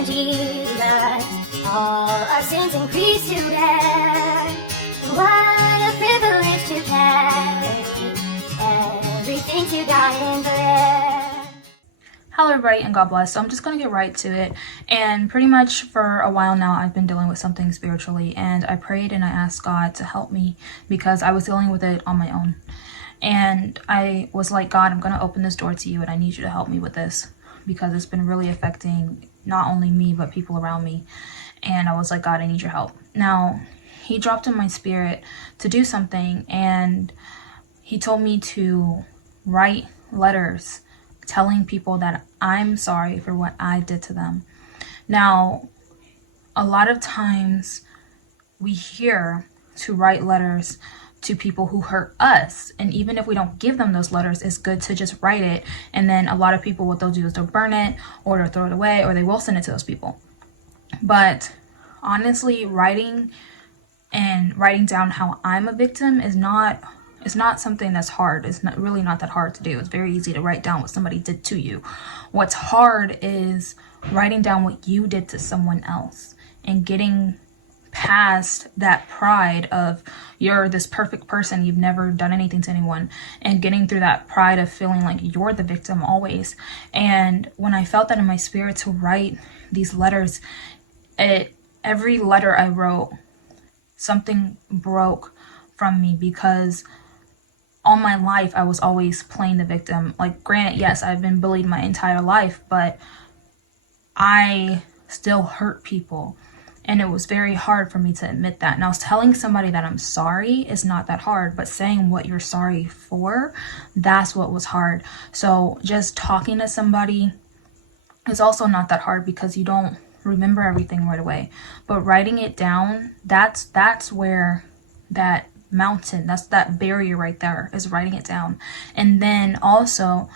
and Jesus, all our sins increase to bear. What a privilege to carry everything to God in prayer. Hello everybody and God bless. So I'm just going to get right to it. And pretty much for a while now I've been dealing with something spiritually, and I prayed and I asked God to help me because I was dealing with it on my own. And I was like, God, I'm going to open this door to you and I need you to help me with this because it's been really affecting not only me but people around me. And I was like, God, I need your help. Now, he dropped in my spirit to do something, and he told me to write letters telling people that I'm sorry for what I did to them. Now, a lot of times we hear to write letters to people who hurt us, and even if we don't give them those letters, it's good to just write it. And then a lot of people, what they'll do is they'll burn it or they'll throw it away, or they will send it to those people. But honestly, writing down how I'm a victim is not something that's hard. It's really not that hard to do. It's very easy to write down what somebody did to you. What's hard is writing down what you did to someone else and getting past that pride of you're this perfect person, you've never done anything to anyone, and getting through that pride of feeling like you're the victim always. And when I felt that in my spirit to write these letters, every letter I wrote, something broke from me, because all my life I was always playing the victim. Like, granted, yes, I've been bullied my entire life, but I still hurt people. And it was very hard for me to admit that. Now, telling somebody that I'm sorry is not that hard, but saying what you're sorry for, that's what was hard. So just talking to somebody is also not that hard because you don't remember everything right away. But writing it down, that's where that mountain, that's that barrier right there, is writing it down. And then also,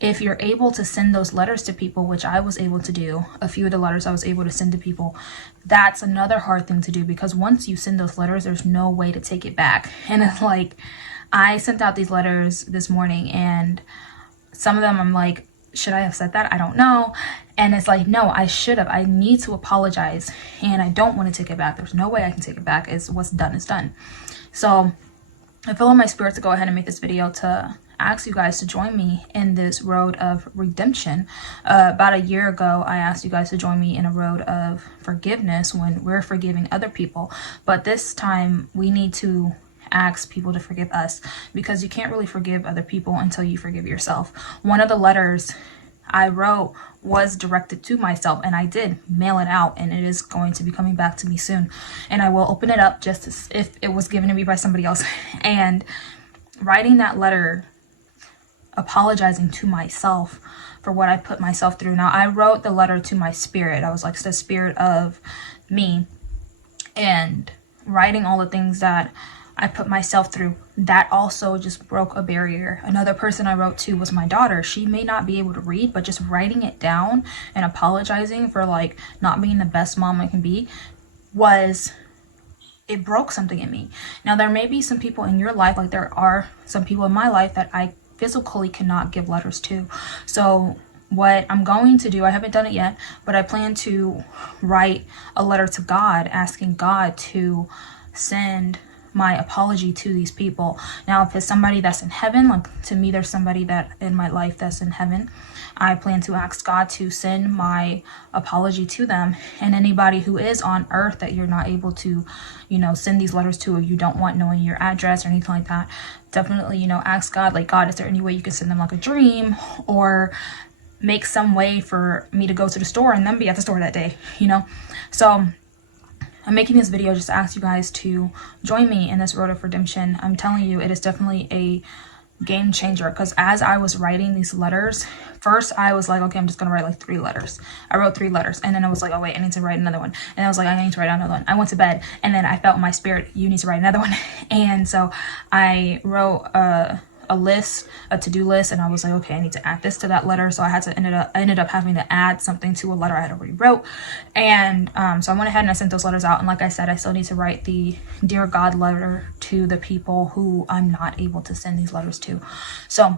if you're able to send those letters to people, which I was able to do, a few of the letters I was able to send to people, that's another hard thing to do, because once you send those letters, there's no way to take it back. And it's like, I sent out these letters this morning, and some of them I'm like, should I have said that? I don't know. And it's like, no, I should have. I need to apologize, and I don't want to take it back. There's no way I can take it back. It's what's done is done. So I feel in my spirit to go ahead and make this video to ask you guys to join me in this road of redemption. About a year ago, I asked you guys to join me in a road of forgiveness when we're forgiving other people. But this time we need to ask people to forgive us, because you can't really forgive other people until you forgive yourself. One of the letters I wrote was directed to myself, and I did mail it out, and it is going to be coming back to me soon, and I will open it up just as if it was given to me by somebody else. And writing that letter apologizing to myself for what I put myself through. Now, I wrote the letter to my spirit. I was like, the spirit of me, and writing all the things that I put myself through, that also just broke a barrier. Another person I wrote to was my daughter. She may not be able to read, but just writing it down and apologizing for like not being the best mom I can be, it broke something in me. Now, there may be some people in your life, like there are some people in my life that I physically cannot give letters to. So what I'm going to do, I haven't done it yet, but I plan to write a letter to God, asking God to send my apology to these people. Now, if it's somebody that's in heaven, like to me, there's somebody that in my life that's in heaven, I plan to ask God to send my apology to them. And anybody who is on earth that you're not able to, send these letters to, or you don't want knowing your address or anything like that, definitely, ask God, like, God, is there any way you can send them like a dream, or make some way for me to go to the store and then be at the store that day, So I'm making this video just to ask you guys to join me in this road of redemption. I'm telling you, it is definitely a game changer, because as I was writing these letters, first I was like, okay, I'm just gonna write like 3 letters. I wrote 3 letters, and then I was like, oh wait, I need to write another one. And I was like, I need to write another one. I went to bed, and then I felt in my spirit, you need to write another one. And so I wrote a list, a to-do list, and I was like, okay, I need to add this to that letter. So I ended up having to add something to a letter I had already wrote. And so I went ahead and I sent those letters out. And like I said, I still need to write the Dear God letter to the people who I'm not able to send these letters to. So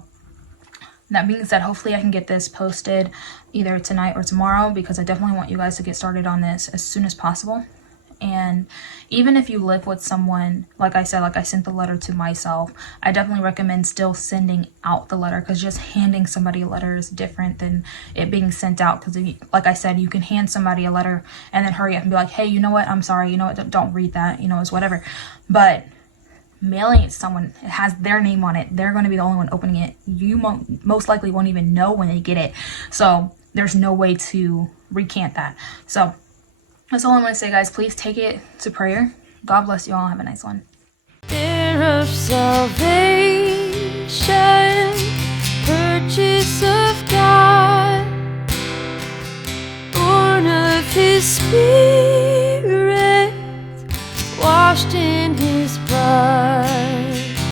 That being said, hopefully I can get this posted either tonight or tomorrow, because I definitely want you guys to get started on this as soon as possible. And even if you live with someone, like I said, like I sent the letter to myself, I definitely recommend still sending out the letter, because just handing somebody a letter is different than it being sent out. Because like I said, you can hand somebody a letter and then hurry up and be like, hey, you know what, I'm sorry, you know what, don't read that, you know, it's whatever. But mailing it to someone, it has their name on it, they're going to be the only one opening it. You most likely won't even know when they get it, so there's no way to recant that. So that's all I'm going to say, guys. Please take it to prayer. God bless you all. Have a nice one. Of salvation.